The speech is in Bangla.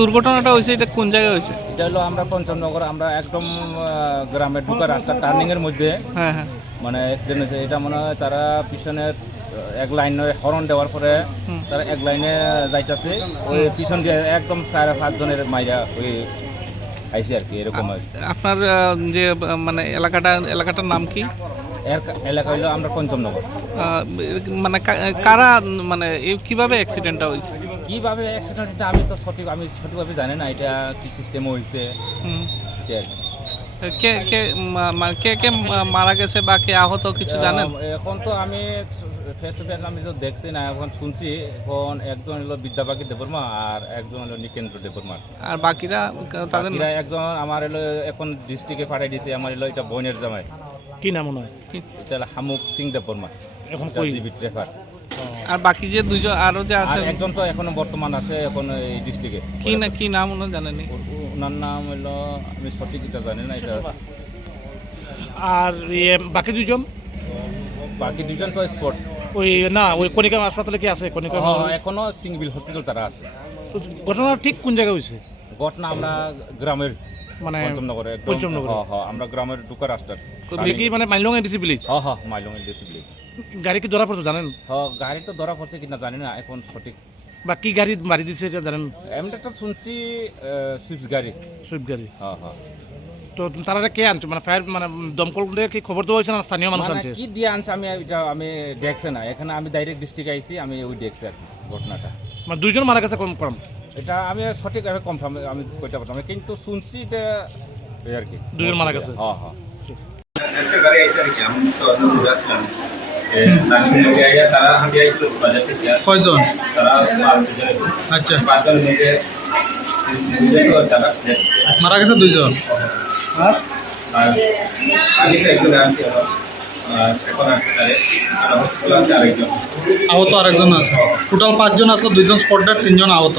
দুর্ঘটনাটা হয়েছে এটা কোন জায়গায় হয়েছে? এটা হলো আমরা পঞ্চমনগর, আমরা একদম গ্রামের ঢুকা রাস্তা টার্নিংয়ের মধ্যে হ্যাঁ হ্যাঁ। মানে অ্যাক্সিডেন্ট হয়েছে। এটা মনে হয় তারা পিছনের এক লাইনে হর্ন দেওয়ার পরে তারা এক লাইনে যাইতেছে, ওই পিছন দিয়ে একদম 4-5 জনের মাইরা ওই আইসি আর কি, এরকম আর কি। আপনার যে মানে এলাকাটার নাম কি? এর এলাকা হলো আমরা পঞ্চমনগর। মানে কারা মানে কিভাবে অ্যাক্সিডেন্টটা হয়েছে? কীভাবে অ্যাক্সিডেন্টটা আমি সঠিকভাবে জানি না, এটা কি সিস্টেমে হয়েছে এটা আর কি। কে কে কে কে মারা গেছে বা কে আহত কিছু জানেন? এখন তো আমি ফেস টু ফেস আমি তো দেখছি না, এখন শুনছি। এখন একজন হলো বিদ্যাবাগী দেববর্মা আর একজন হলো নিকেন্দ্র দেববর্মা। আর বাকিরা তাদের একজন আমার হলো এখন ডিস্ট্রিক্টে পাঠিয়ে দিয়েছে, আমার হলো এটা বোনের জামাই। কি নাম মনে হয়? এটা হলো হামুক সিং দেববর্মা, এখন কই? ট্রেফার। আর বাকি যে দুইজন আরো যে আছে একজন তো এখনো বর্তমান আছে এখন এই ডিস্ট্রিক্টে। কি নাম ওনার জানেন? ওনার নাম হলো আমি সঠিক এটা জানি না এটা। আর বাকি দুজন? বাকি দুজন তো স্পট ওই না ওই কণিকা হাসপাতালে কি আছে? কণিকা এখনো সিঙ্গবিল হসপিটাল তারা আছে। ঘটনা ঠিক কোন জায়গায় হয়েছে? ঘটনা আমরা গ্রামের মানে পঞ্চমনগরে। আমরা গ্রামের ঢুকা রাস্তার কি মানে মাইলং এডিসি ভিলেজ? হ্যাঁ মাইলং এডিসি ভিলেজ। গাড়ি কি ধরা পড়ছে জানেন? গাড়ি তো ধরা পড়ছে কিনা জানি না এখন সঠিক। বা কি গাড়ি মারি দিচ্ছে এটা জানেন? এমনি তো শুনছি সুইফট গাড়ি। সুইফট গাড়ি। হ্যাঁ। তো তারা কে আনছে মানে ফায়ার মানে দমকল কি খবর দেওয়া হয়েছে না স্থানীয় মানুষ আনছে? কি দিয়ে আনছে আমি দেখছি না, এখানে আমি ডাইরেক্ট ডিস্ট্রিক্টে আইছি, আমি ওই দেখছি আর কি ঘটনাটা। মানে দুইজন মারা গেছে কম কম? এটা আমি সঠিকভাবে কনফার্ম আমি কইতে পারতাম না, কিন্তু শুনছি এটা আর কি দুইজন মারা গেছে। হ্যাঁ। একটা গাড়ি আইসে আর কি, আমি তো ঘুরে আসলাম। তারা হাঁটি আইছিল বাজার থেকে। কয়জন? তারা 5 জন। আচ্ছা, 5 জন মিলে তারা মারা গেছে দুইজন। আর আগে একজন আছে, আর এখন আছে আরেকজন। আহত আরেকজন আছে। টোটাল 5 জন আসলো, 2জন স্পট ডেড, 3জন আহত।